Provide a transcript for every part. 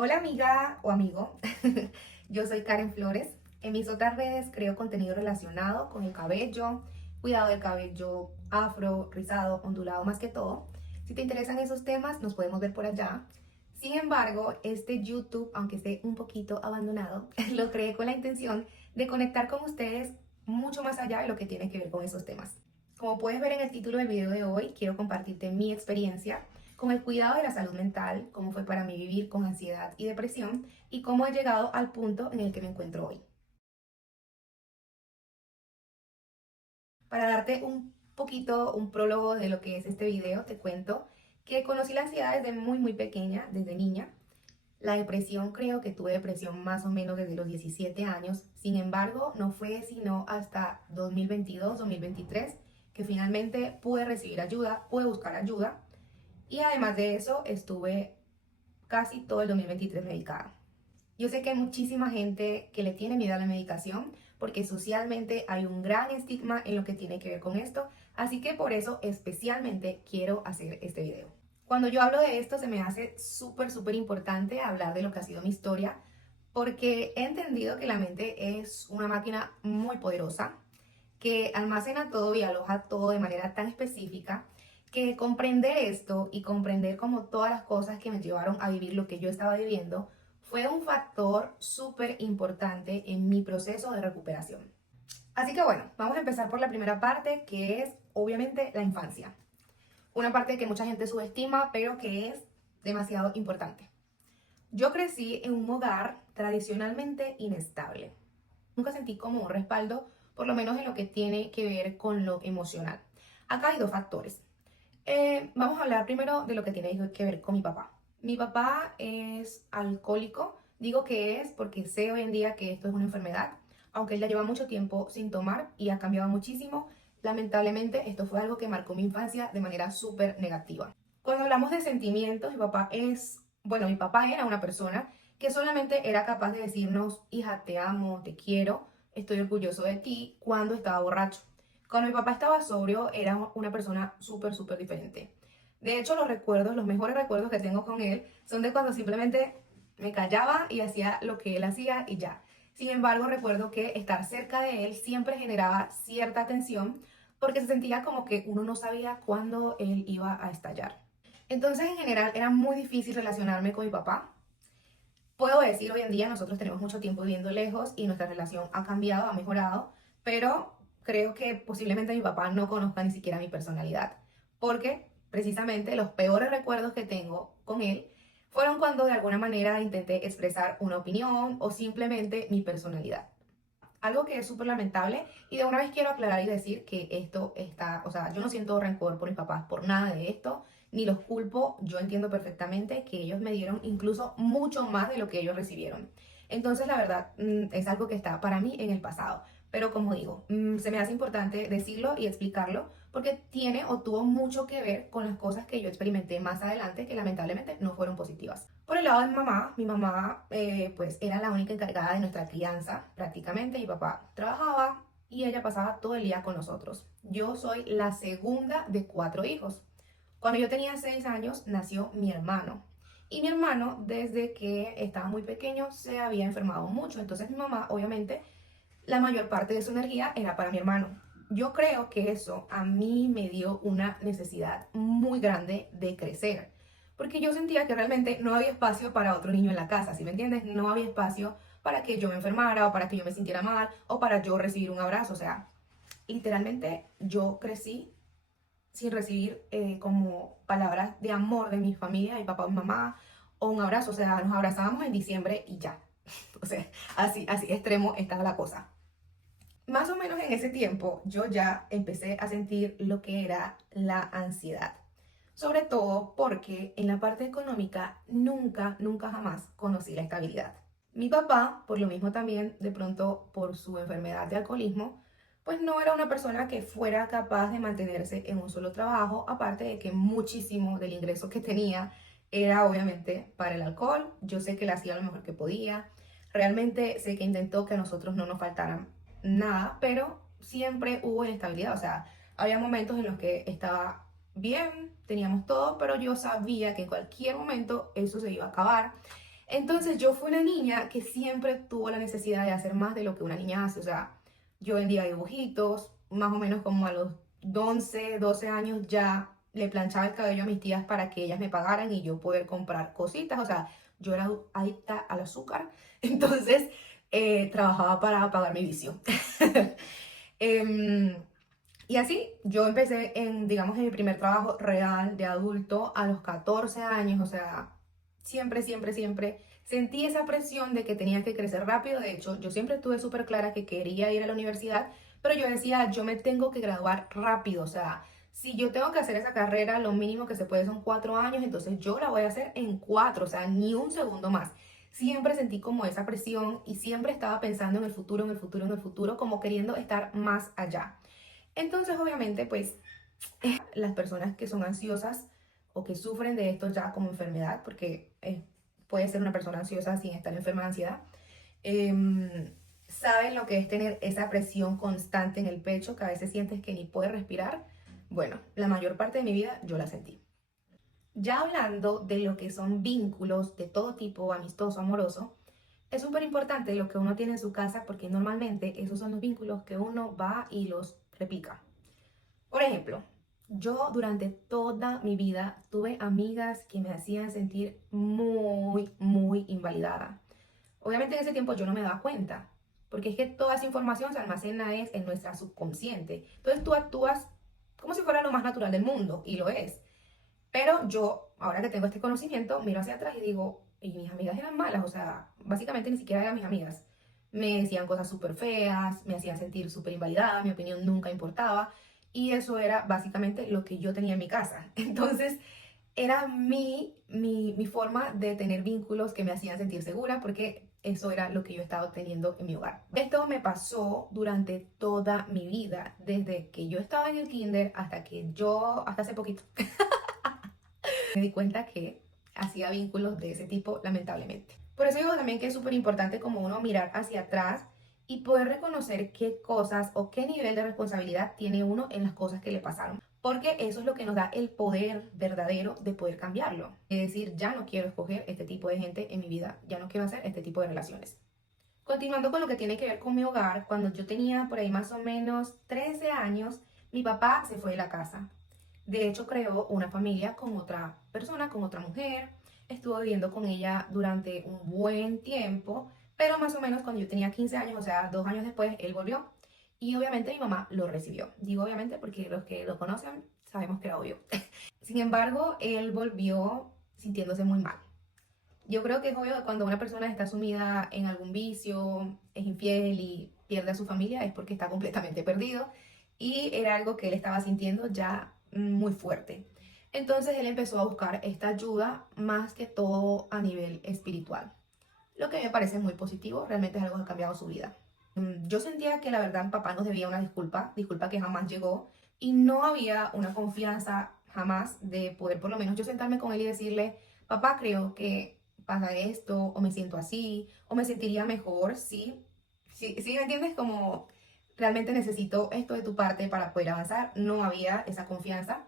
Hola amiga o amigo, yo soy Karen Flores. En mis otras redes creo contenido relacionado con el cabello, cuidado del cabello afro, rizado, ondulado más que todo. Si te interesan esos temas, nos podemos ver por allá. Sin embargo, este YouTube, aunque esté un poquito abandonado, lo creé con la intención de conectar con ustedes mucho más allá de lo que tiene que ver con esos temas. Como puedes ver en el título del video de hoy, quiero compartirte mi experiencia con el cuidado de la salud mental, cómo fue para mí vivir con ansiedad y depresión y cómo he llegado al punto en el que me encuentro hoy. Para darte un poquito, un prólogo de lo que es este video, te cuento que conocí la ansiedad desde muy pequeña, desde niña. La depresión, creo que tuve depresión más o menos desde los 17 años. Sin embargo, no fue sino hasta 2022, 2023 que finalmente pude recibir ayuda, pude buscar ayuda. Y además de eso, estuve casi todo el 2023 medicada. Yo sé que hay muchísima gente que le tiene miedo a la medicación porque socialmente hay un gran estigma en lo que tiene que ver con esto, así que por eso especialmente quiero hacer este video. Cuando yo hablo de esto se me hace súper importante hablar de lo que ha sido mi historia porque he entendido que la mente es una máquina muy poderosa que almacena todo y aloja todo de manera tan específica que comprender esto y comprender como todas las cosas que me llevaron a vivir lo que yo estaba viviendo fue un factor súper importante en mi proceso de recuperación. Así que bueno, vamos a empezar por la primera parte, que es obviamente la infancia. Una parte que mucha gente subestima, pero que es demasiado importante. Yo crecí en un hogar tradicionalmente inestable. Nunca sentí como un respaldo, por lo menos en lo que tiene que ver con lo emocional. Acá hay dos factores. Vamos a hablar primero de lo que tiene que ver con mi papá. Mi papá es alcohólico. Digo que es porque sé hoy en día que esto es una enfermedad, aunque él ya lleva mucho tiempo sin tomar y ha cambiado muchísimo. Lamentablemente, esto fue algo que marcó mi infancia de manera súper negativa. Cuando hablamos de sentimientos, mi papá era una persona que solamente era capaz de decirnos, hija, te amo, te quiero, estoy orgulloso de ti, cuando estaba borracho. Cuando mi papá estaba sobrio, era una persona súper diferente. De hecho, los mejores recuerdos que tengo con él son de cuando simplemente me callaba y hacía lo que él hacía y ya. Sin embargo, recuerdo que estar cerca de él siempre generaba cierta tensión porque se sentía como que uno no sabía cuándo él iba a estallar. Entonces, en general, era muy difícil relacionarme con mi papá. Puedo decir, hoy en día nosotros tenemos mucho tiempo viviendo lejos y nuestra relación ha cambiado, ha mejorado, pero creo que posiblemente mi papá no conozca ni siquiera mi personalidad, porque precisamente los peores recuerdos que tengo con él fueron cuando de alguna manera intenté expresar una opinión o simplemente mi personalidad. Algo que es súper lamentable y de una vez quiero aclarar y decir que esto está, o sea, yo no siento rencor por mis papás por nada de esto, ni los culpo, yo entiendo perfectamente que ellos me dieron incluso mucho más de lo que ellos recibieron. Entonces, la verdad, es algo que está para mí en el pasado. Pero como digo, se me hace importante decirlo y explicarlo porque tiene o tuvo mucho que ver con las cosas que yo experimenté más adelante que lamentablemente no fueron positivas. Por el lado de mi mamá pues era la única encargada de nuestra crianza prácticamente. Mi papá trabajaba y ella pasaba todo el día con nosotros. Yo soy la segunda de 4 hijos. Cuando yo tenía 6 años nació mi hermano. Y mi hermano, desde que estaba muy pequeño, se había enfermado mucho. Entonces mi mamá, obviamente, la mayor parte de su energía era para mi hermano. Yo creo que eso a mí me dio una necesidad muy grande de crecer, porque yo sentía que realmente no había espacio para otro niño en la casa, ¿sí me entiendes? No había espacio para que yo me enfermara o para que yo me sintiera mal o para yo recibir un abrazo. O sea, literalmente yo crecí sin recibir como palabras de amor de mi familia, de mi papá o mi mamá, o un abrazo. O sea, nos abrazábamos en diciembre y ya. O sea, así extremo estaba la cosa. Más o menos en ese tiempo yo ya empecé a sentir lo que era la ansiedad. Sobre todo porque en la parte económica nunca jamás conocí la estabilidad. Mi papá, por lo mismo también, de pronto por su enfermedad de alcoholismo, pues no era una persona que fuera capaz de mantenerse en un solo trabajo, aparte de que muchísimo del ingreso que tenía era obviamente para el alcohol. Yo sé que él hacía lo mejor que podía. Realmente sé que intentó que a nosotros no nos faltaran nada, pero siempre hubo inestabilidad. O sea, había momentos en los que estaba bien, teníamos todo, pero yo sabía que en cualquier momento eso se iba a acabar. Entonces yo fui una niña que siempre tuvo la necesidad de hacer más de lo que una niña hace. O sea, yo vendía dibujitos, más o menos como a los 11, 12 años ya le planchaba el cabello a mis tías para que ellas me pagaran y yo poder comprar cositas. O sea, yo era adicta al azúcar, entonces trabajaba para pagar mi vicio. Em, y así yo empecé digamos, en mi primer trabajo real de adulto a los 14 años, o sea, siempre, siempre, siempre sentí esa presión de que tenía que crecer rápido. De hecho, yo siempre estuve súper clara que quería ir a la universidad, pero yo decía, yo me tengo que graduar rápido, o sea, si yo tengo que hacer esa carrera, lo mínimo que se puede son 4 años, entonces yo la voy a hacer en 4, o sea, ni un segundo más. Siempre sentí como esa presión y siempre estaba pensando en el futuro, en el futuro, en el futuro, como queriendo estar más allá. Entonces, obviamente, pues las personas que son ansiosas o que sufren de esto ya como enfermedad, porque puede ser una persona ansiosa sin estar enferma de ansiedad, saben lo que es tener esa presión constante en el pecho, que a veces sientes que ni puedes respirar. Bueno, la mayor parte de mi vida yo la sentí. Ya hablando de lo que son vínculos de todo tipo, amistoso, amoroso, es súper importante lo que uno tiene en su casa porque normalmente esos son los vínculos que uno va y los replica. Por ejemplo, yo durante toda mi vida tuve amigas que me hacían sentir muy, muy invalidada. Obviamente en ese tiempo yo no me daba cuenta, porque es que toda esa información se almacena es en nuestra subconsciente. Entonces tú actúas como si fuera lo más natural del mundo, y lo es. Pero yo, ahora que tengo este conocimiento, miro hacia atrás y digo, y mis amigas eran malas, o sea, básicamente ni siquiera eran mis amigas. Me decían cosas súper feas, me hacían sentir súper invalidada, mi opinión nunca importaba, y eso era básicamente lo que yo tenía en mi casa. Entonces, era mi forma de tener vínculos que me hacían sentir segura, porque eso era lo que yo estaba teniendo en mi hogar. Esto me pasó durante toda mi vida, desde que yo estaba en el kinder hasta hace poquito. Me di cuenta que hacía vínculos de ese tipo, lamentablemente. Por eso digo también que es súper importante como uno mirar hacia atrás y poder reconocer qué cosas o qué nivel de responsabilidad tiene uno en las cosas que le pasaron. Porque eso es lo que nos da el poder verdadero de poder cambiarlo. Es decir, ya no quiero escoger este tipo de gente en mi vida, ya no quiero hacer este tipo de relaciones. Continuando con lo que tiene que ver con mi hogar, cuando yo tenía por ahí más o menos 13 años, mi papá se fue de la casa. De hecho, creó una familia con otra persona, con otra mujer. Estuvo viviendo con ella durante un buen tiempo, pero más o menos cuando yo tenía 15 años, o sea, 2 años después, él volvió. Y obviamente mi mamá lo recibió. Digo obviamente porque los que lo conocen sabemos que era obvio. Sin embargo, él volvió sintiéndose muy mal. Yo creo que es obvio que cuando una persona está sumida en algún vicio, es infiel y pierde a su familia, es porque está completamente perdido. Y era algo que él estaba sintiendo ya muy fuerte. Entonces él empezó a buscar esta ayuda más que todo a nivel espiritual. Lo que me parece muy positivo, realmente es algo que ha cambiado su vida. Yo sentía que la verdad mi papá nos debía una disculpa, disculpa que jamás llegó, y no había una confianza jamás de poder por lo menos yo sentarme con él y decirle, papá, creo que pasa esto, o me siento así, o me sentiría mejor, sí, sí, sí, ¿me entiendes? Como realmente necesito esto de tu parte para poder avanzar, no había esa confianza.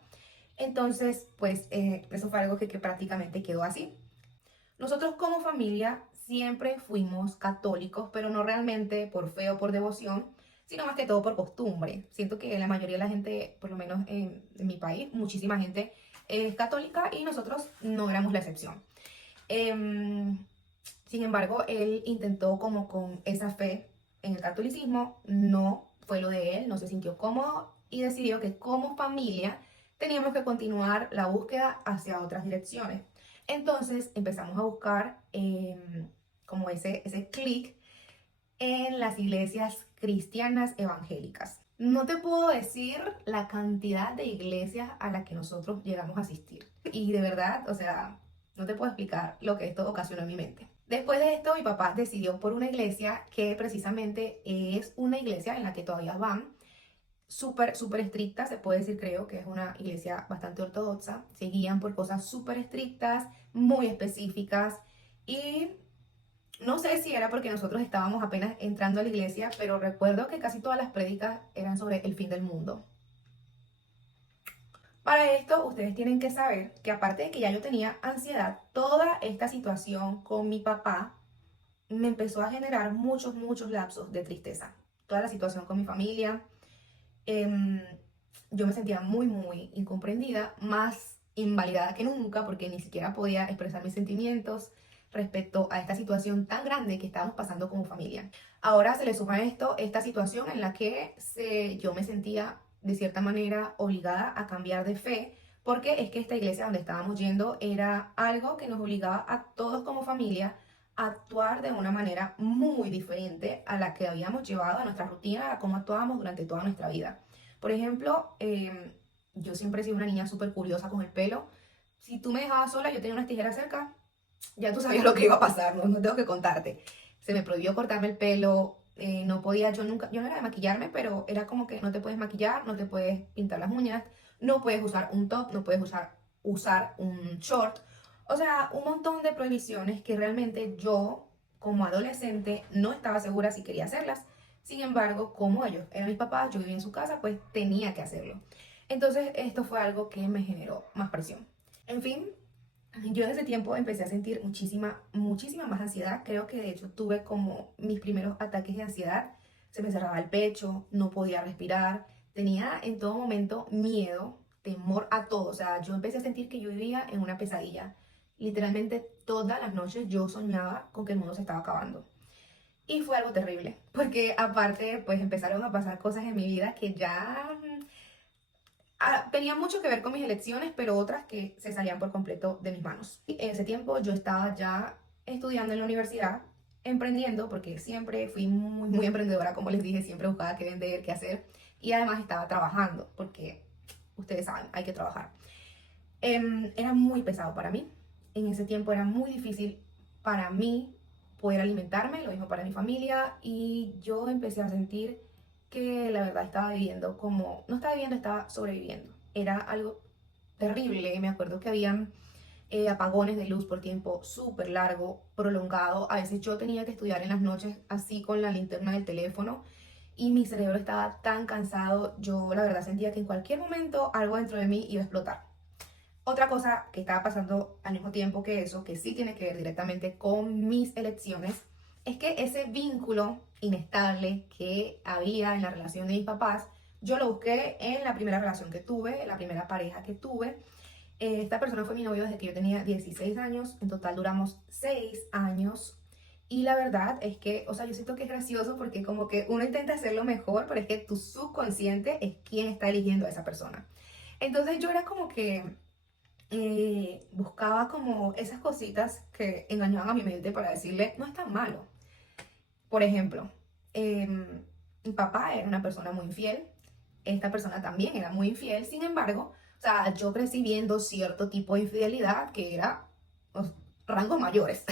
Entonces, pues eso fue algo que prácticamente quedó así. Nosotros como familia siempre fuimos católicos, pero no realmente por fe o por devoción, sino más que todo por costumbre. Siento que la mayoría de la gente, por lo menos en mi país, muchísima gente es católica y nosotros no éramos la excepción. Em, Sin embargo, él intentó como con esa fe en el catolicismo, no fue lo de él, no se sintió cómodo y decidió que como familia teníamos que continuar la búsqueda hacia otras direcciones. Entonces empezamos a buscar como ese clic en las iglesias cristianas evangélicas. No te puedo decir la cantidad de iglesias a las que nosotros llegamos a asistir. Y de verdad, o sea, no te puedo explicar lo que esto ocasionó en mi mente. Después de esto, mi papá decidió por una iglesia que precisamente es una iglesia en la que todavía van, súper, súper estricta, se puede decir, creo que es una iglesia bastante ortodoxa, se guían por cosas súper estrictas, muy específicas y no sé si era porque nosotros estábamos apenas entrando a la iglesia, pero recuerdo que casi todas las prédicas eran sobre el fin del mundo. Para esto, ustedes tienen que saber que aparte de que ya yo tenía ansiedad, toda esta situación con mi papá me empezó a generar muchos lapsos de tristeza. Toda la situación con mi familia, em, yo me sentía muy incomprendida, más invalidada que nunca, porque ni siquiera podía expresar mis sentimientos respecto a esta situación tan grande que estábamos pasando como familia. Ahora se le suma a esto esta situación en la que yo me sentía de cierta manera obligada a cambiar de fe, porque es que esta iglesia donde estábamos yendo era algo que nos obligaba a todos como familia a actuar de una manera muy diferente a la que habíamos llevado a nuestra rutina, a cómo actuábamos durante toda nuestra vida. Por ejemplo, yo siempre he sido una niña súper curiosa con el pelo. Si tú me dejabas sola, yo tenía unas tijeras cerca, ya tú sabías lo que iba a pasar, no, no tengo que contarte. Se me prohibió cortarme el pelo, no podía, yo no era de maquillarme, pero era como que no te puedes maquillar, no te puedes pintar las uñas, no puedes usar un top, no puedes usar un short. O sea, un montón de prohibiciones que realmente yo, como adolescente, no estaba segura si quería hacerlas. Sin embargo, como ellos eran mis papás, yo vivía en su casa, pues tenía que hacerlo. Entonces, esto fue algo que me generó más presión. En fin, yo en ese tiempo empecé a sentir muchísima más ansiedad. Creo que de hecho tuve como mis primeros ataques de ansiedad. Se me cerraba el pecho, no podía respirar. Tenía en todo momento miedo, temor a todo. O sea, yo empecé a sentir que yo vivía en una pesadilla. Literalmente todas las noches yo soñaba con que el mundo se estaba acabando. Y fue algo terrible, porque aparte pues empezaron a pasar cosas en mi vida que ya tenían mucho que ver con mis elecciones, pero otras que se salían por completo de mis manos. Y en ese tiempo yo estaba ya estudiando en la universidad, emprendiendo, porque siempre fui muy emprendedora, como les dije, siempre buscaba qué vender, qué hacer, y además estaba trabajando, porque ustedes saben, hay que trabajar. Era muy pesado para mí. En ese tiempo era muy difícil para mí poder alimentarme, lo mismo para mi familia, y yo empecé a sentir que la verdad estaba viviendo como, no estaba viviendo, estaba sobreviviendo. Era algo terrible. Me acuerdo que habían apagones de luz por tiempo súper largo, prolongado. A veces yo tenía que estudiar en las noches así con la linterna del teléfono y mi cerebro estaba tan cansado. Yo la verdad sentía que en cualquier momento algo dentro de mí iba a explotar. Otra cosa que estaba pasando al mismo tiempo que eso, que sí tiene que ver directamente con mis elecciones, es que ese vínculo inestable que había en la relación de mis papás, yo lo busqué en la primera relación que tuve, la primera pareja que tuve. Esta persona fue mi novio desde que yo tenía 16 años, en total duramos 6 años. Y la verdad es que, o sea, yo siento que es gracioso porque como que uno intenta hacerlo mejor, pero es que tu subconsciente es quien está eligiendo a esa persona. Entonces yo era como que buscaba como esas cositas que engañaban a mi mente para decirle, no es tan malo. Por ejemplo, mi papá era una persona muy infiel, esta persona también era muy infiel, sin embargo, o sea, yo crecí viendo cierto tipo de infidelidad que era pues, rangos mayores.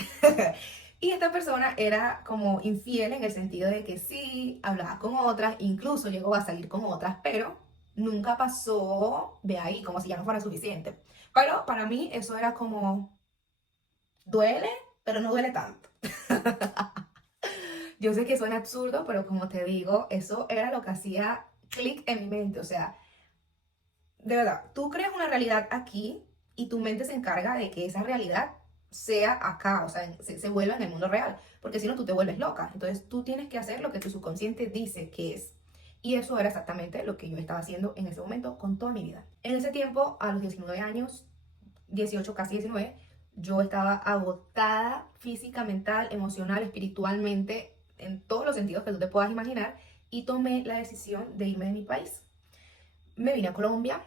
Y esta persona era como infiel en el sentido de que sí, hablaba con otras, incluso llegó a salir con otras, pero nunca pasó de ahí, como si ya no fuera suficiente. Pero para mí eso era como, duele, pero no duele tanto. Yo sé que suena absurdo, pero como te digo, eso era lo que hacía clic en mi mente. O sea, de verdad, tú creas una realidad aquí y tu mente se encarga de que esa realidad sea acá, o sea, se vuelva en el mundo real, porque si no tú te vuelves loca. Entonces tú tienes que hacer lo que tu subconsciente dice que es. Y eso era exactamente lo que yo estaba haciendo en ese momento con toda mi vida. En ese tiempo, a los 19 años, 18 casi 19, yo estaba agotada física, mental, emocional, espiritualmente, en todos los sentidos que tú te puedas imaginar, y tomé la decisión de irme de mi país. Me vine a Colombia,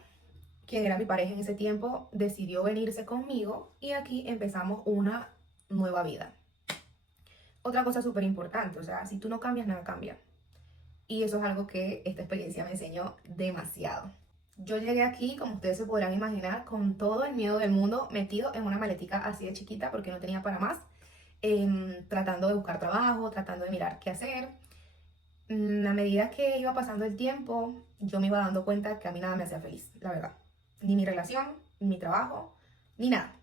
quien era mi pareja en ese tiempo decidió venirse conmigo y aquí empezamos una nueva vida. Otra cosa súper importante, o sea, si tú no cambias, nada cambia. Y eso es algo que esta experiencia me enseñó demasiado. Yo llegué aquí, como ustedes se podrán imaginar, con todo el miedo del mundo metido en una maletica así de chiquita porque no tenía para más, tratando de buscar trabajo, tratando de mirar qué hacer. A medida que iba pasando el tiempo, yo me iba dando cuenta que a mí nada me hacía feliz, la verdad. Ni mi relación, ni mi trabajo, ni nada.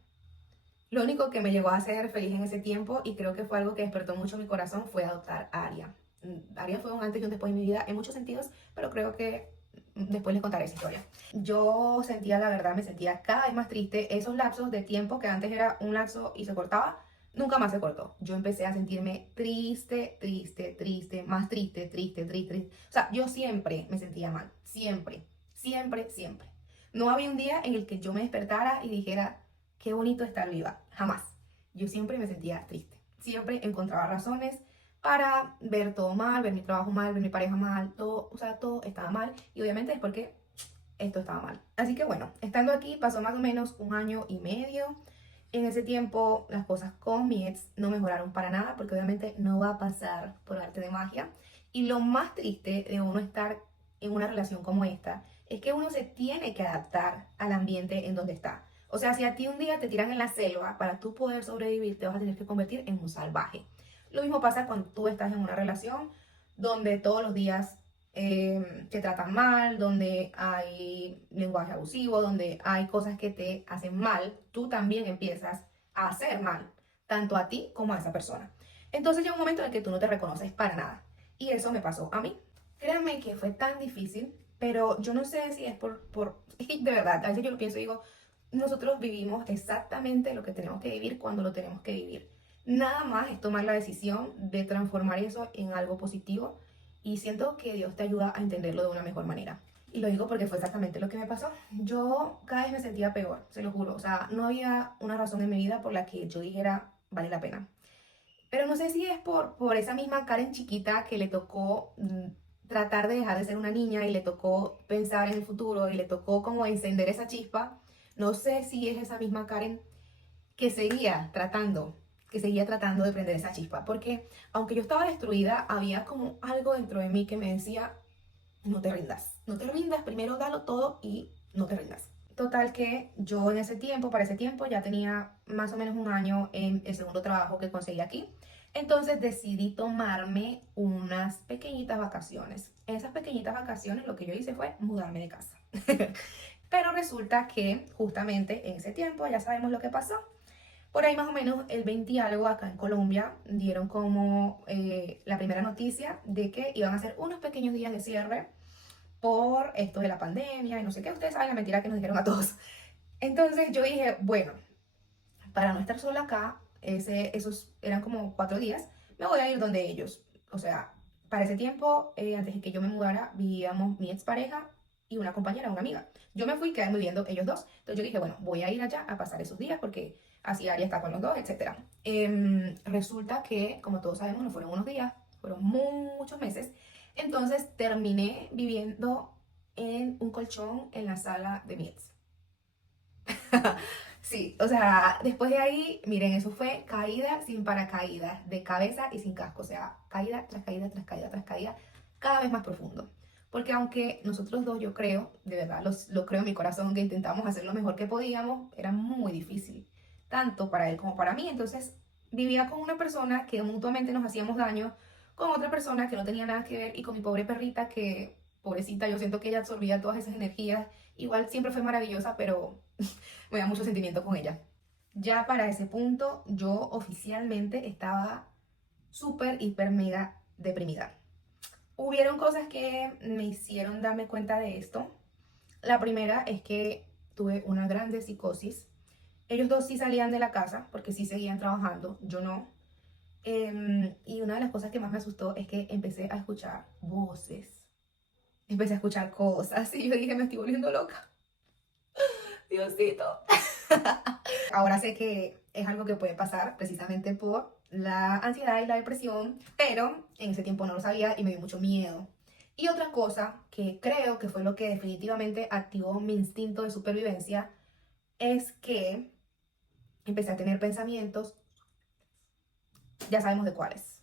Lo único que me llegó a hacer feliz en ese tiempo, y creo que fue algo que despertó mucho mi corazón, fue adoptar a Aria. Aria fue un antes y un después en mi vida en muchos sentidos, pero creo que después les contaré esa historia. Yo sentía, la verdad, me sentía cada vez más triste. Esos lapsos de tiempo que antes era un lapso y se cortaba, nunca más se cortó. Yo empecé a sentirme triste, triste, triste, más triste, triste, triste, triste. O sea, yo siempre me sentía mal, siempre, siempre, siempre. No había un día en el que yo me despertara y dijera, qué bonito estar viva, jamás. Yo siempre me sentía triste, siempre encontraba razones para ver todo mal, ver mi trabajo mal, ver mi pareja mal, todo, o sea, todo estaba mal y obviamente es porque esto estaba mal. Así que bueno, estando aquí pasó más o menos 1 año y medio. En ese tiempo las cosas con mi ex no mejoraron para nada porque obviamente no va a pasar por arte de magia. Y lo más triste de uno estar en una relación como esta es que uno se tiene que adaptar al ambiente en donde está. O sea, si a ti un día te tiran en la selva, para tú poder sobrevivir te vas a tener que convertir en un salvaje. Lo mismo pasa cuando tú estás en una relación donde todos los días te tratan mal, donde hay lenguaje abusivo, donde hay cosas que te hacen mal, tú también empiezas a hacer mal, tanto a ti como a esa persona. Entonces llega un momento en el que tú no te reconoces para nada. Y eso me pasó a mí. Créanme que fue tan difícil, pero yo no sé si es es que de verdad, a veces yo lo pienso y digo, nosotros vivimos exactamente lo que tenemos que vivir cuando lo tenemos que vivir. Nada más es tomar la decisión de transformar eso en algo positivo y siento que Dios te ayuda a entenderlo de una mejor manera. Y lo digo porque fue exactamente lo que me pasó. Yo cada vez me sentía peor, se lo juro. O sea, no había una razón en mi vida por la que yo dijera, vale la pena. Pero no sé si es por esa misma Karen chiquita que le tocó tratar de dejar de ser una niña y le tocó pensar en el futuro y le tocó como encender esa chispa. No sé si es esa misma Karen que seguía tratando de prender esa chispa, porque aunque yo estaba destruida, había como algo dentro de mí que me decía, no te rindas, no te rindas, primero dalo todo y no te rindas. Total que yo en ese tiempo, para ese tiempo, ya tenía más o menos 1 año en el segundo trabajo que conseguí aquí. Entonces decidí tomarme unas pequeñitas vacaciones. En esas pequeñitas vacaciones lo que yo hice fue mudarme de casa. Pero resulta que justamente en ese tiempo, ya sabemos lo que pasó. Por ahí más o menos el 20 y algo acá en Colombia dieron como la primera noticia de que iban a ser unos pequeños días de cierre por esto de la pandemia y no sé qué. Ustedes saben la mentira que nos dijeron a todos. Entonces yo dije, bueno, para no estar sola acá, esos eran como 4 días, me voy a ir donde ellos. O sea, para ese tiempo, antes de que yo me mudara, vivíamos mi expareja y una compañera, una amiga. Yo me fui, quedé viviendo ellos dos. Entonces yo dije, bueno, voy a ir allá a pasar esos días porque así Aria está con los dos, etc. Resulta que, como todos sabemos, no fueron unos días, fueron muchos meses. Entonces terminé viviendo en un colchón en la sala de mi ex. Sí, o sea, después de ahí, miren, eso fue caída sin paracaídas, de cabeza y sin casco, o sea, caída tras caída, tras caída, tras caída, cada vez más profundo. Porque aunque nosotros dos, yo creo, de verdad, lo creo en mi corazón, que intentamos hacer lo mejor que podíamos, era muy difícil, tanto para él como para mí. Entonces, vivía con una persona que mutuamente nos hacíamos daño, con otra persona que no tenía nada que ver y con mi pobre perrita que, pobrecita, yo siento que ella absorbía todas esas energías. Igual siempre fue maravillosa, pero me da mucho sentimiento con ella. Ya para ese punto yo oficialmente estaba súper, hiper, mega deprimida. Hubieron cosas que me hicieron darme cuenta de esto. La primera es que tuve una grande psicosis. Ellos dos sí salían de la casa porque sí seguían trabajando, yo no. Y una de las cosas que más me asustó es que empecé a escuchar voces. Empecé a escuchar cosas y yo dije, me estoy volviendo loca. Diosito. Ahora sé que es algo que puede pasar precisamente por la ansiedad y la depresión, pero en ese tiempo no lo sabía y me dio mucho miedo. Y otra cosa que creo que fue lo que definitivamente activó mi instinto de supervivencia es que empecé a tener pensamientos, ya sabemos de cuáles.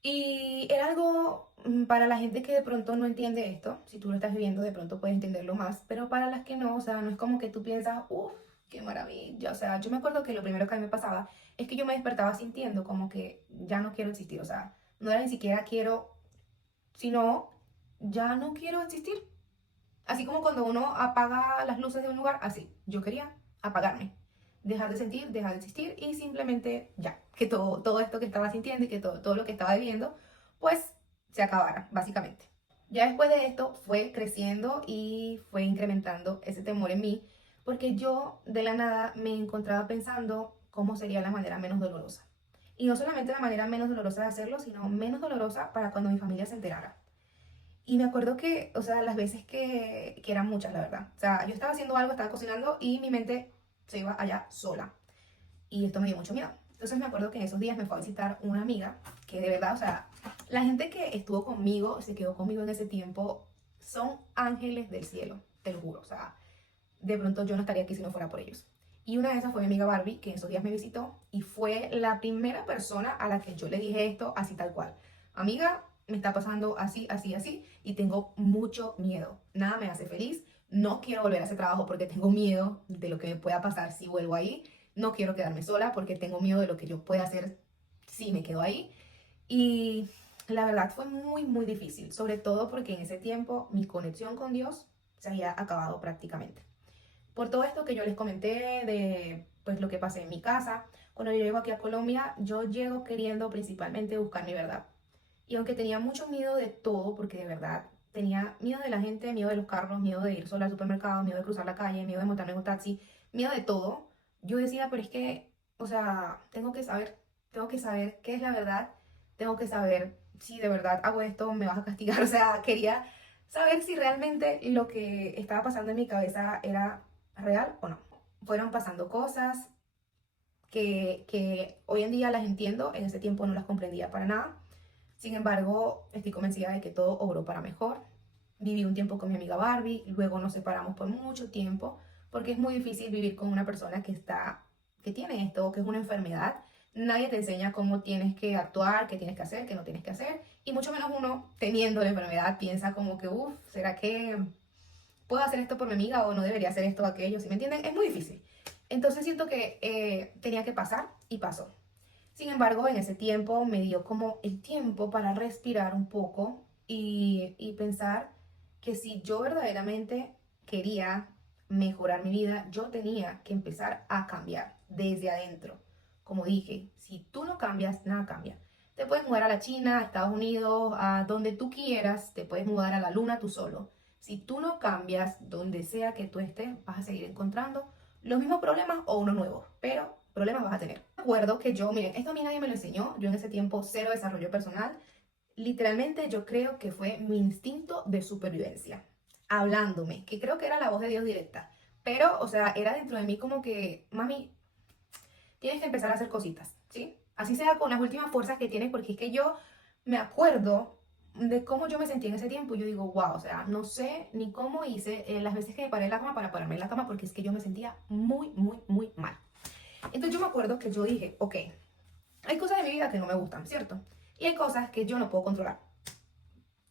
Y era algo para la gente que de pronto no entiende esto, si tú lo estás viviendo de pronto puedes entenderlo más, pero para las que no, o sea, no es como que tú piensas, uff, qué maravilla, o sea, yo me acuerdo que lo primero que a mí me pasaba es que yo me despertaba sintiendo como que ya no quiero existir, o sea, no era ni siquiera quiero, sino ya no quiero existir. Así como cuando uno apaga las luces de un lugar, así, yo quería apagarme, dejar de sentir, dejar de existir y simplemente ya, que todo esto que estaba sintiendo y que todo lo que estaba viviendo, pues se acabara, básicamente. Ya después de esto fue creciendo y fue incrementando ese temor en mí, porque yo de la nada me encontraba pensando cómo sería la manera menos dolorosa. Y no solamente la manera menos dolorosa de hacerlo, sino menos dolorosa para cuando mi familia se enterara. Y me acuerdo que, o sea, las veces que eran muchas, la verdad. O sea, yo estaba haciendo algo, estaba cocinando y mi mente se iba allá sola. Y esto me dio mucho miedo. Entonces me acuerdo que en esos días me fue a visitar una amiga que de verdad, o sea, la gente que estuvo conmigo, se quedó conmigo en ese tiempo, son ángeles del cielo, te lo juro. O sea, de pronto yo no estaría aquí si no fuera por ellos. Y una de esas fue mi amiga Barbie, que en esos días me visitó y fue la primera persona a la que yo le dije esto así tal cual. Amiga, me está pasando así, así, así y tengo mucho miedo. Nada me hace feliz. No quiero volver a ese trabajo porque tengo miedo de lo que me pueda pasar si vuelvo ahí. No quiero quedarme sola porque tengo miedo de lo que yo pueda hacer si me quedo ahí. Y la verdad fue muy, muy difícil, sobre todo porque en ese tiempo mi conexión con Dios se había acabado prácticamente. Por todo esto que yo les comenté de pues lo que pasé en mi casa, cuando yo llego aquí a Colombia, yo llego queriendo principalmente buscar mi verdad. Y aunque tenía mucho miedo de todo, porque de verdad tenía miedo de la gente, miedo de los carros, miedo de ir sola al supermercado, miedo de cruzar la calle, miedo de montarme en un taxi, miedo de todo, yo decía, pero es que, o sea, tengo que saber qué es la verdad, tengo que saber si de verdad hago esto, me vas a castigar, o sea, quería saber si realmente lo que estaba pasando en mi cabeza era real o no. Fueron pasando cosas que hoy en día las entiendo, en ese tiempo no las comprendía para nada. Sin embargo, estoy convencida de que todo obró para mejor. Viví un tiempo con mi amiga Barbie, luego nos separamos por mucho tiempo, porque es muy difícil vivir con una persona que tiene esto, que es una enfermedad. Nadie te enseña cómo tienes que actuar, qué tienes que hacer, qué no tienes que hacer, y mucho menos uno teniendo la enfermedad piensa como que, uff, ¿será que puedo hacer esto por mi amiga o no debería hacer esto o aquello? ¿Sí me entienden? Es muy difícil. Entonces siento que tenía que pasar y pasó. Sin embargo, en ese tiempo me dio como el tiempo para respirar un poco y pensar que si yo verdaderamente quería mejorar mi vida, yo tenía que empezar a cambiar desde adentro. Como dije, si tú no cambias, nada cambia. Te puedes mudar a la China, a Estados Unidos, a donde tú quieras, te puedes mudar a la luna tú solo. Si tú no cambias, donde sea que tú estés, vas a seguir encontrando los mismos problemas o uno nuevo, pero problemas vas a tener. Recuerdo que yo, miren, esto a mí nadie me lo enseñó, yo en ese tiempo cero desarrollo personal, literalmente yo creo que fue mi instinto de supervivencia, hablándome, que creo que era la voz de Dios directa, pero, o sea, era dentro de mí como que, mami, tienes que empezar a hacer cositas, ¿sí? Así sea con las últimas fuerzas que tienes, porque es que yo me acuerdo de cómo yo me sentí en ese tiempo. Yo digo, wow, o sea, no sé ni cómo hice las veces que me paré en la cama para pararme en la cama, porque es que yo me sentía muy, muy, muy mal. Entonces yo me acuerdo que yo dije, ok, hay cosas de mi vida que no me gustan, ¿cierto? Y hay cosas que yo no puedo controlar.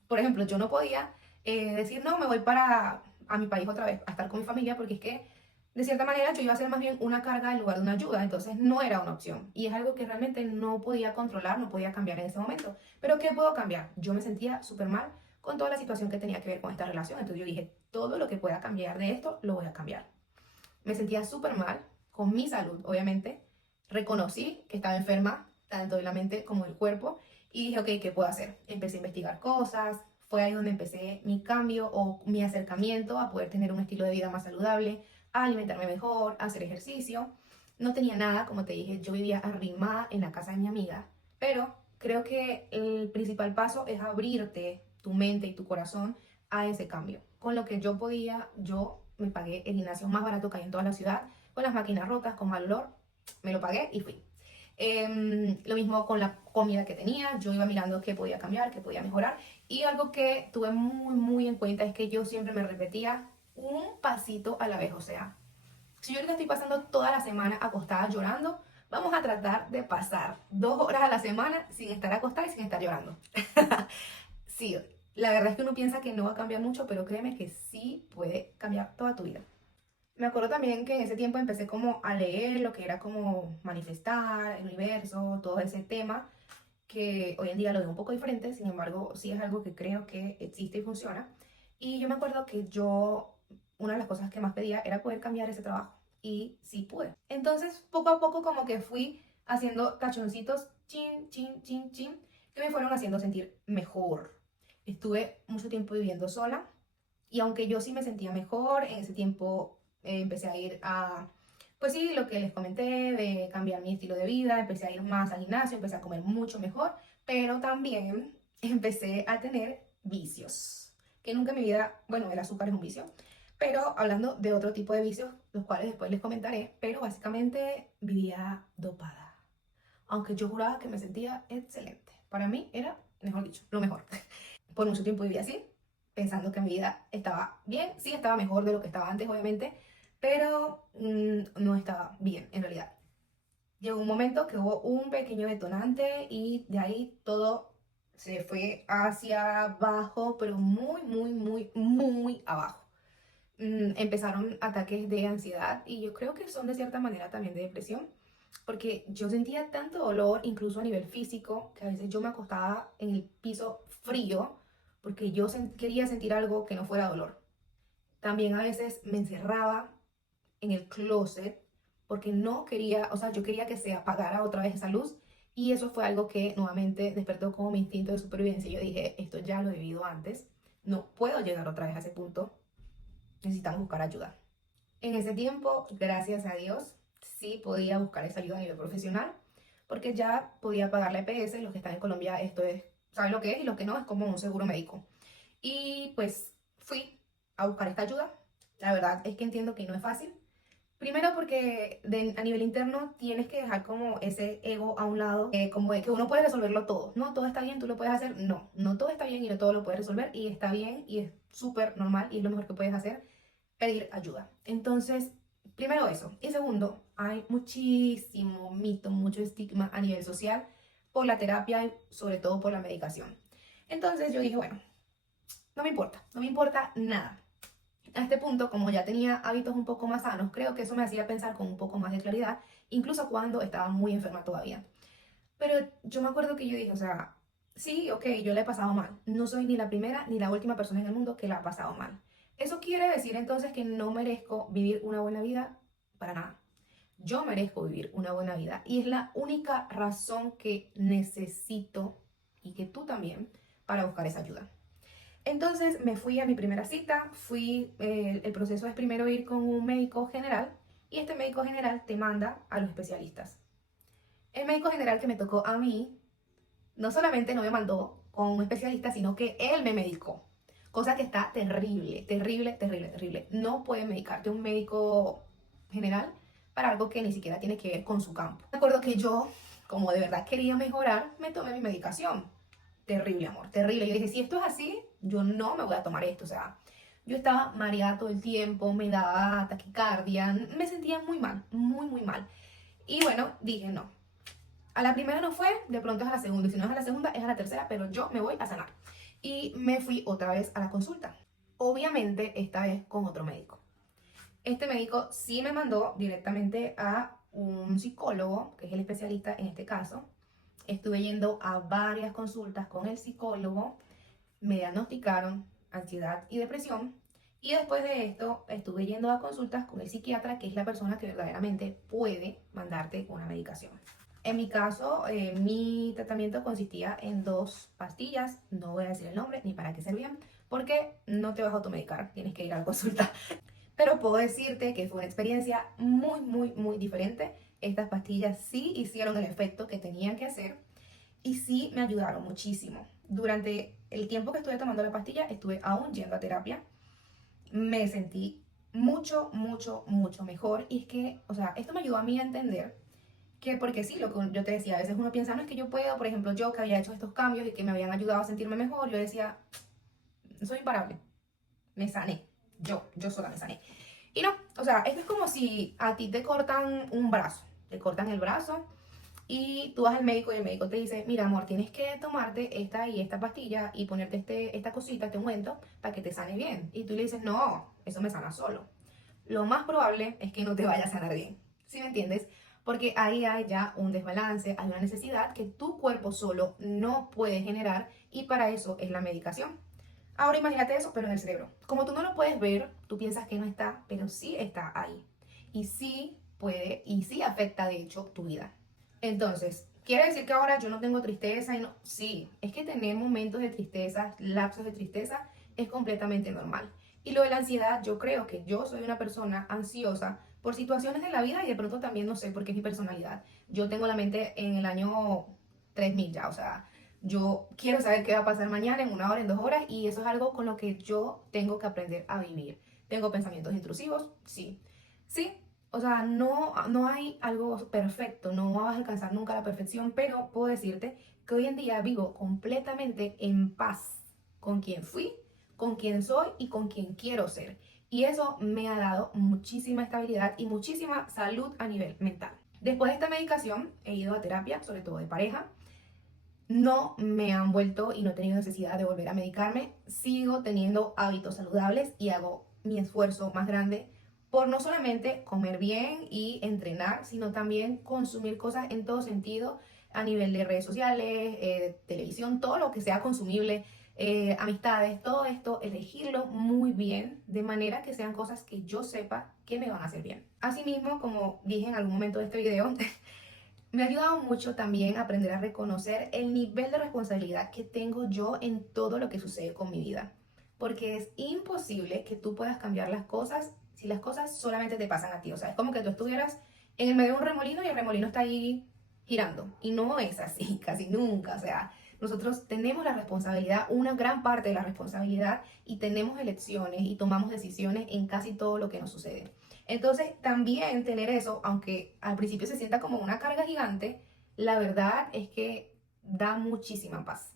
Por ejemplo, yo no podía decir, no, me voy para a mi país otra vez, a estar con mi familia, porque es que de cierta manera yo iba a ser más bien una carga en lugar de una ayuda, entonces no era una opción. Y es algo que realmente no podía controlar, no podía cambiar en ese momento. Pero ¿qué puedo cambiar? Yo me sentía súper mal con toda la situación que tenía que ver con esta relación, entonces yo dije, todo lo que pueda cambiar de esto, lo voy a cambiar. Me sentía súper mal con mi salud, obviamente. Reconocí que estaba enferma, tanto de la mente como del cuerpo, y dije, ok, ¿qué puedo hacer? Empecé a investigar cosas, fue ahí donde empecé mi cambio o mi acercamiento a poder tener un estilo de vida más saludable, a alimentarme mejor, a hacer ejercicio. No tenía nada, como te dije, yo vivía arrimada en la casa de mi amiga, pero creo que el principal paso es abrirte tu mente y tu corazón a ese cambio. Con lo que yo podía, yo me pagué el gimnasio más barato que hay en toda la ciudad, con las máquinas rotas, con mal olor, me lo pagué y fui. Lo mismo con la comida que tenía, yo iba mirando qué podía cambiar, qué podía mejorar. Y algo que tuve muy, muy en cuenta es que yo siempre me repetía un pasito a la vez. O sea, si yo ahorita estoy pasando toda la semana acostada llorando, vamos a tratar de pasar 2 horas a la semana sin estar acostada y sin estar llorando. Sí, la verdad es que uno piensa que no va a cambiar mucho, pero créeme que sí puede cambiar toda tu vida. Me acuerdo también que en ese tiempo empecé como a leer lo que era como manifestar, el universo, todo ese tema, que hoy en día lo veo un poco diferente, sin embargo, sí es algo que creo que existe y funciona. Y yo me acuerdo que una de las cosas que más pedía era poder cambiar ese trabajo. Y sí pude. Entonces, poco a poco como que fui haciendo tachoncitos, chin, chin, chin, chin, que me fueron haciendo sentir mejor. Estuve mucho tiempo viviendo sola y aunque yo sí me sentía mejor, en ese tiempo empecé a ir a, pues sí, lo que les comenté, de cambiar mi estilo de vida, empecé a ir más al gimnasio, empecé a comer mucho mejor, pero también empecé a tener vicios, que nunca en mi vida, bueno, el azúcar es un vicio, pero hablando de otro tipo de vicios, los cuales después les comentaré, pero básicamente vivía dopada, aunque yo juraba que me sentía excelente. Para mí era, mejor dicho, lo mejor. Por mucho tiempo viví así, pensando que mi vida estaba bien. Sí, estaba mejor de lo que estaba antes, obviamente, pero no estaba bien en realidad. Llegó un momento que hubo un pequeño detonante y de ahí todo se fue hacia abajo, pero muy, muy, muy, muy abajo. Empezaron ataques de ansiedad y yo creo que son de cierta manera también de depresión, porque yo sentía tanto dolor, incluso a nivel físico, que a veces yo me acostaba en el piso frío porque yo quería sentir algo que no fuera dolor. También a veces me encerraba en el closet porque no quería, o sea, yo quería que se apagara otra vez esa luz y eso fue algo que nuevamente despertó como mi instinto de supervivencia. Yo dije, esto ya lo he vivido antes, no puedo llegar otra vez a ese punto, necesitamos buscar ayuda. En ese tiempo, gracias a Dios, sí podía buscar esa ayuda a nivel profesional, porque ya podía pagar la EPS. Los que están en Colombia, esto es, saben lo que es, y los que no, es como un seguro médico. Y pues fui a buscar esta ayuda. La verdad es que entiendo que no es fácil. Primero porque a nivel interno tienes que dejar como ese ego a un lado, como de que uno puede resolverlo todo. No, todo está bien, tú lo puedes hacer. No, no todo está bien y no todo lo puedes resolver. Y está bien y es súper normal y es lo mejor que puedes hacer, pedir ayuda. Entonces, primero eso. Y segundo, hay muchísimo mito, mucho estigma a nivel social por la terapia y sobre todo por la medicación. Entonces yo dije, bueno, no me importa, no me importa nada. A este punto, como ya tenía hábitos un poco más sanos, creo que eso me hacía pensar con un poco más de claridad, incluso cuando estaba muy enferma todavía. Pero yo me acuerdo que yo dije, o sea, sí, ok, yo la he pasado mal. No soy ni la primera ni la última persona en el mundo que la ha pasado mal. ¿Eso quiere decir entonces que no merezco vivir una buena vida? Para nada. Yo merezco vivir una buena vida y es la única razón que necesito y que tú también para buscar esa ayuda. Entonces me fui a mi primera cita, el proceso es primero ir con un médico general y este médico general te manda a los especialistas. El médico general que me tocó a mí no solamente no me mandó con un especialista, sino que él me medicó. Cosa que está terrible, terrible, terrible, terrible. No puede medicarte un médico general para algo que ni siquiera tiene que ver con su campo. Me acuerdo que yo, como de verdad quería mejorar, me tomé mi medicación. Terrible, amor, terrible. Yo dije, si esto es así, yo no me voy a tomar esto. O sea, yo estaba mareada todo el tiempo, me daba taquicardia, me sentía muy mal, muy, muy mal. Y bueno, dije, no, a la primera no fue, de pronto es a la segunda, y si no es a la segunda, es a la tercera, pero yo me voy a sanar. Y me fui otra vez a la consulta. Obviamente, esta vez con otro médico. Este médico sí me mandó directamente a un psicólogo, que es el especialista en este caso. Estuve yendo a varias consultas con el psicólogo, me diagnosticaron ansiedad y depresión. Y después de esto, estuve yendo a consultas con el psiquiatra, que es la persona que verdaderamente puede mandarte una medicación. En mi caso, mi tratamiento consistía en 2 pastillas, no voy a decir el nombre ni para qué servían, porque no te vas a automedicar, tienes que ir a la consulta. Pero puedo decirte que fue una experiencia muy, muy, muy diferente. Estas pastillas sí hicieron el efecto que tenían que hacer y sí me ayudaron muchísimo. Durante el tiempo que estuve tomando la pastilla, estuve aún yendo a terapia. Me sentí mucho, mucho, mucho mejor. Y es que, o sea, esto me ayudó a mí a entender que, porque sí, lo que yo te decía, a veces uno piensa, no es que yo puedo, por ejemplo, yo que había hecho estos cambios y que me habían ayudado a sentirme mejor, yo decía, soy imparable, me sané, yo sola me sané. Y no, o sea, esto es como si a ti te cortan un brazo, te cortan el brazo y tú vas al médico y el médico te dice, mira amor, tienes que tomarte esta y esta pastilla y ponerte esta cosita, este ungüento, para que te sane bien. Y tú le dices, no, eso me sana solo. Lo más probable es que no te vaya a sanar bien. ¿Sí me entiendes? Porque ahí hay ya un desbalance, hay una necesidad que tu cuerpo solo no puede generar y para eso es la medicación. Ahora imagínate eso, pero en el cerebro. Como tú no lo puedes ver, tú piensas que no está, pero sí está ahí. Y sí puede, y sí afecta de hecho tu vida. Entonces, ¿Quiere decir que ahora yo no tengo tristeza? Y no, sí, es que tener momentos de tristeza, lapsos de tristeza, es completamente normal. Y lo de la ansiedad, yo creo que yo soy una persona ansiosa por situaciones de la vida y de pronto también no sé por qué es mi personalidad. Yo tengo la mente en el año 3000 ya, o sea, yo quiero saber qué va a pasar mañana, en 1 hora, en 2 horas, y eso es algo con lo que yo tengo que aprender a vivir. ¿Tengo pensamientos intrusivos? Sí. Sí, o sea, no hay algo perfecto, no vas a alcanzar nunca la perfección, pero puedo decirte que hoy en día vivo completamente en paz con quien fui, con quien soy y con quien quiero ser. Y eso me ha dado muchísima estabilidad y muchísima salud a nivel mental. Después de esta medicación he ido a terapia, sobre todo de pareja. No me han vuelto y no he tenido necesidad de volver a medicarme. Sigo teniendo hábitos saludables y hago mi esfuerzo más grande por no solamente comer bien y entrenar, sino también consumir cosas en todo sentido, a nivel de redes sociales, televisión, todo lo que sea consumible, amistades, todo esto, elegirlo muy bien, de manera que sean cosas que yo sepa que me van a hacer bien. Asimismo, como dije en algún momento de este video, me ha ayudado mucho también a aprender a reconocer el nivel de responsabilidad que tengo yo en todo lo que sucede con mi vida. Porque es imposible que tú puedas cambiar las cosas si las cosas solamente te pasan a ti. O sea, es como que tú estuvieras en el medio de un remolino y el remolino está ahí girando. Y no es así, casi nunca. O sea, nosotros tenemos la responsabilidad, una gran parte de la responsabilidad, y tenemos elecciones y tomamos decisiones en casi todo lo que nos sucede. Entonces, también tener eso, aunque al principio se sienta como una carga gigante, la verdad es que da muchísima paz,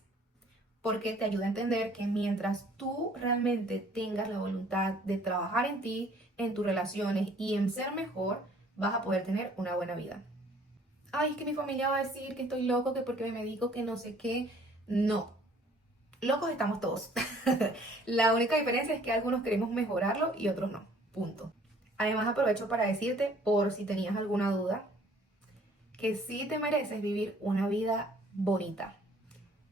porque te ayuda a entender que mientras tú realmente tengas la voluntad de trabajar en ti, en tus relaciones y en ser mejor, vas a poder tener una buena vida. Ay, es que mi familia va a decir que estoy loco, que porque me medico, que no sé qué. No, locos estamos todos. La única diferencia es que algunos queremos mejorarlo y otros no. Punto. Además, aprovecho para decirte, por si tenías alguna duda, que sí te mereces vivir una vida bonita.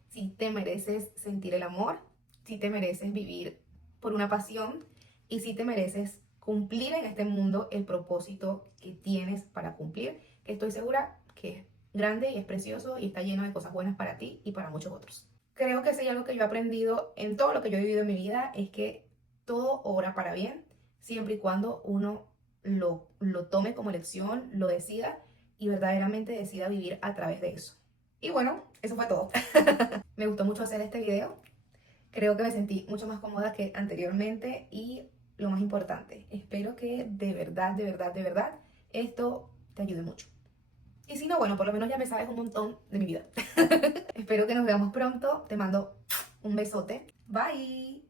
Sí te mereces sentir el amor, sí te mereces vivir por una pasión y sí te mereces cumplir en este mundo el propósito que tienes para cumplir, que estoy segura que es grande y es precioso y está lleno de cosas buenas para ti y para muchos otros. Creo que si hay algo que yo he aprendido en todo lo que yo he vivido en mi vida es que todo obra para bien, siempre y cuando uno lo tome como lección, lo decida y verdaderamente decida vivir a través de eso. Y bueno, eso fue todo. Me gustó mucho hacer este video. Creo que me sentí mucho más cómoda que anteriormente y lo más importante, espero que de verdad, de verdad, de verdad, esto te ayude mucho. Y si no, bueno, por lo menos ya me sabes un montón de mi vida. Espero que nos veamos pronto. Te mando un besote. Bye.